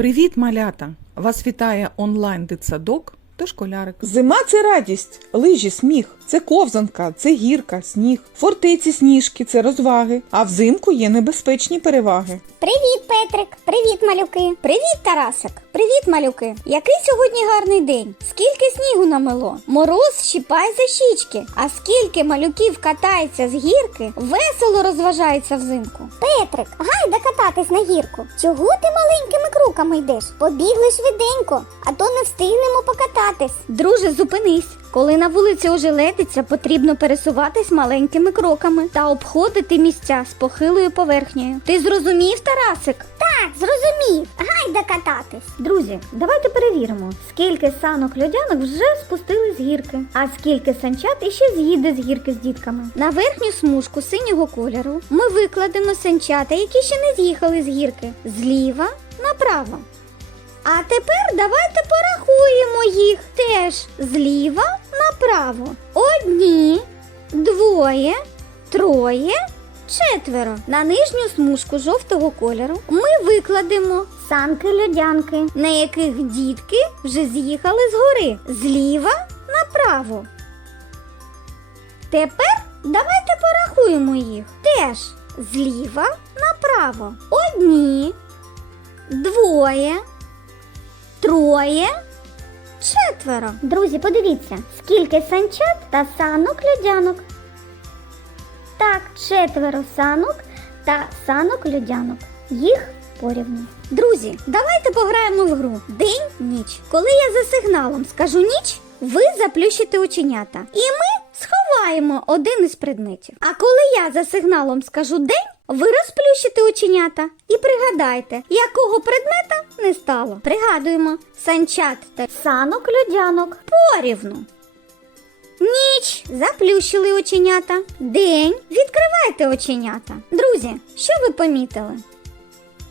Привіт, малята! Вас вітає онлайн дитсадок та школярик. Зима це радість, лижі сміх, це ковзанка, це гірка, сніг, фортеці сніжки, це розваги, а взимку є небезпечні переваги. Привіт, Петрик! Привіт, малюки! Привіт, Тарасик! Привіт, малюки! Який сьогодні гарний день! Скільки снігу намело! Мороз щіпає за щічки, а скільки малюків катається з гірки, весело розважається взимку. Петрик, гайда кататись на гірку. Чого ти маленькими кроками йдеш? Побігли швиденько, а то не встигнемо покататись. Друже, зупинись. Коли на вулиці ожеледиться, потрібно пересуватись маленькими кроками та обходити місця з похилою поверхнею. Ти зрозумів, Тарасик? Так, зрозумів. Гайда кататись. Друзі, давайте перевіримо, скільки санок льодянок вже спустили з гірки, а скільки санчат іще з'їде з гірки з дітками. На верхню смужку синього кольору ми викладемо санчата, які ще не з'їхали з гірки, зліва направо. А тепер давайте порахуємо їх теж зліва направо. Одні, двоє, троє, четверо. На нижню смужку жовтого кольору ми викладемо санки льодянки, на яких дітки вже з'їхали з гори зліва направо. Тепер давайте порахуємо їх теж зліва направо. Одні, двоє, троє, четверо. Друзі, подивіться, скільки санчат та санок льодянок. Так, четверо санок та санок льодянок. Їх порівну. Друзі, давайте пограємо в гру День ніч. Коли я за сигналом скажу ніч, ви заплющите оченята. І ми сховаємо один із предметів. А коли я за сигналом скажу день, ви розплющите оченята і пригадайте, якого предмета стало. Пригадуємо санчат та санок льодянок порівну. Ніч заплющили оченята. День відкривайте оченята. Друзі, що ви помітили?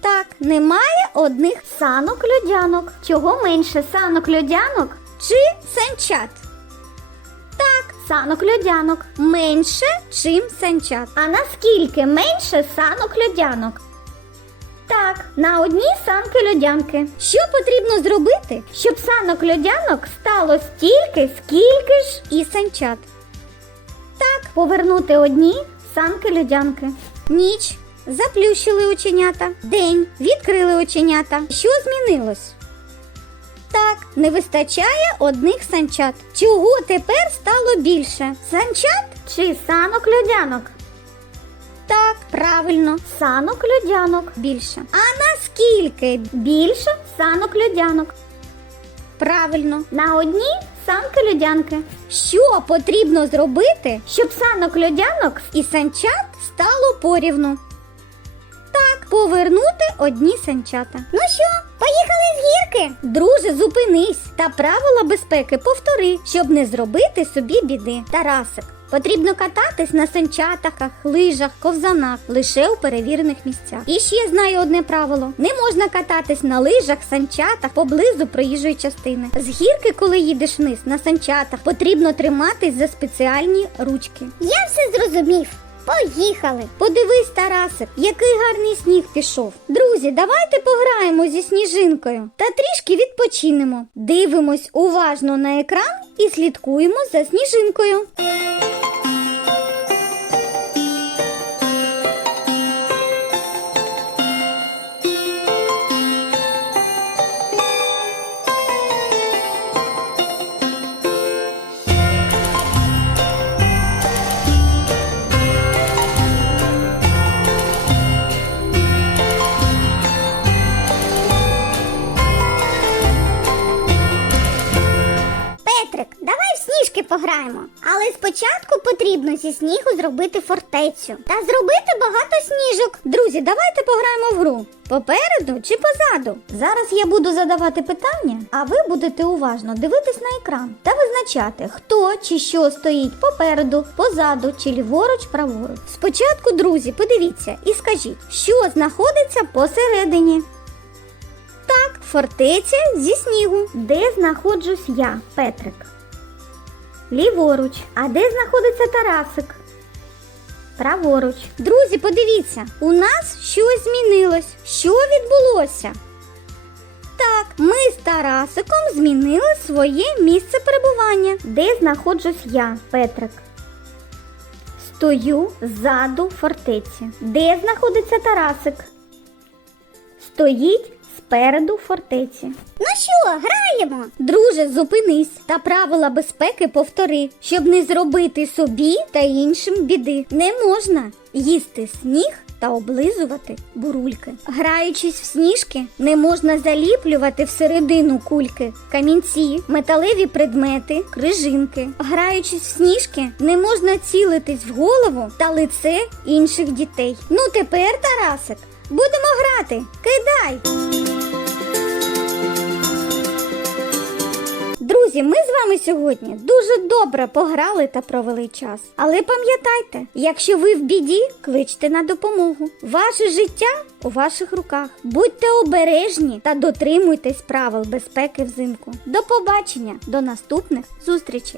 Так, немає одних санок льодянок. Чого менше санок льодянок чи санчат? Так, санок льодянок менше, чим санчат. А наскільки менше санок льодянок? Так, на одній санки льодянки. Що потрібно зробити, щоб санок льодянок стало стільки, скільки ж і санчат? Так, повернути одні санки льодянки. Ніч. Заплющили оченята. День. Відкрили оченята. Що змінилось? Так, не вистачає одних санчат. Чого тепер стало більше? Санчат чи санок льодянок? Правильно, санок льодянок більше. А наскільки більше санок льодянок? Правильно, на одній санки льодянки. Що потрібно зробити, щоб санок льодянок і санчат стало порівну? Повернути одні санчата. Ну що, поїхали з гірки? Друже, зупинись та правила безпеки повтори, щоб не зробити собі біди. Тарасик. Потрібно кататись на санчатах, лижах, ковзанах лише у перевірених місцях. І ще знаю одне правило: не можна кататись на лижах, санчатах поблизу проїжджої частини. З гірки, коли їдеш вниз на санчатах, потрібно триматись за спеціальні ручки. Я все зрозумів. Поїхали! Подивись, Тарасик, який гарний сніг пішов. Друзі, давайте пограємо зі сніжинкою та трішки відпочинемо. Дивимось уважно на екран і слідкуємо за сніжинкою. Сніжки пограємо. Але спочатку потрібно зі снігу зробити фортецю та зробити багато сніжок. Друзі, давайте пограємо в гру. Попереду чи позаду? Зараз я буду задавати питання, а ви будете уважно дивитись на екран та визначати, хто чи що стоїть попереду, позаду чи ліворуч, праворуч. Спочатку, друзі, подивіться і скажіть, що знаходиться посередині. Так, фортеця зі снігу. Де знаходжусь я, Петрик? Ліворуч. А де знаходиться Тарасик? Праворуч. Друзі, подивіться, у нас щось змінилось. Що відбулося? так, ми з Тарасиком змінили своє місце перебування. Де знаходжусь я, Петрик? Стою ззаду фортеці. Де знаходиться Тарасик? Стоїть спереду фортеці. Ну що, граємо? Друже, зупинись та правила безпеки повтори, щоб не зробити собі та іншим біди. Не можна їсти сніг та облизувати бурульки. Граючись в сніжки, не можна заліплювати всередину кульки, камінці, металеві предмети, крижинки. Граючись в сніжки, не можна цілитись в голову та лице інших дітей. Ну тепер, Тарасик, будемо грати. Кидай! Друзі, ми з вами сьогодні дуже добре пограли та провели час. Але пам'ятайте, якщо ви в біді, кличте на допомогу. Ваше життя у ваших руках. Будьте обережні та дотримуйтесь правил безпеки взимку. До побачення, до наступних зустрічей!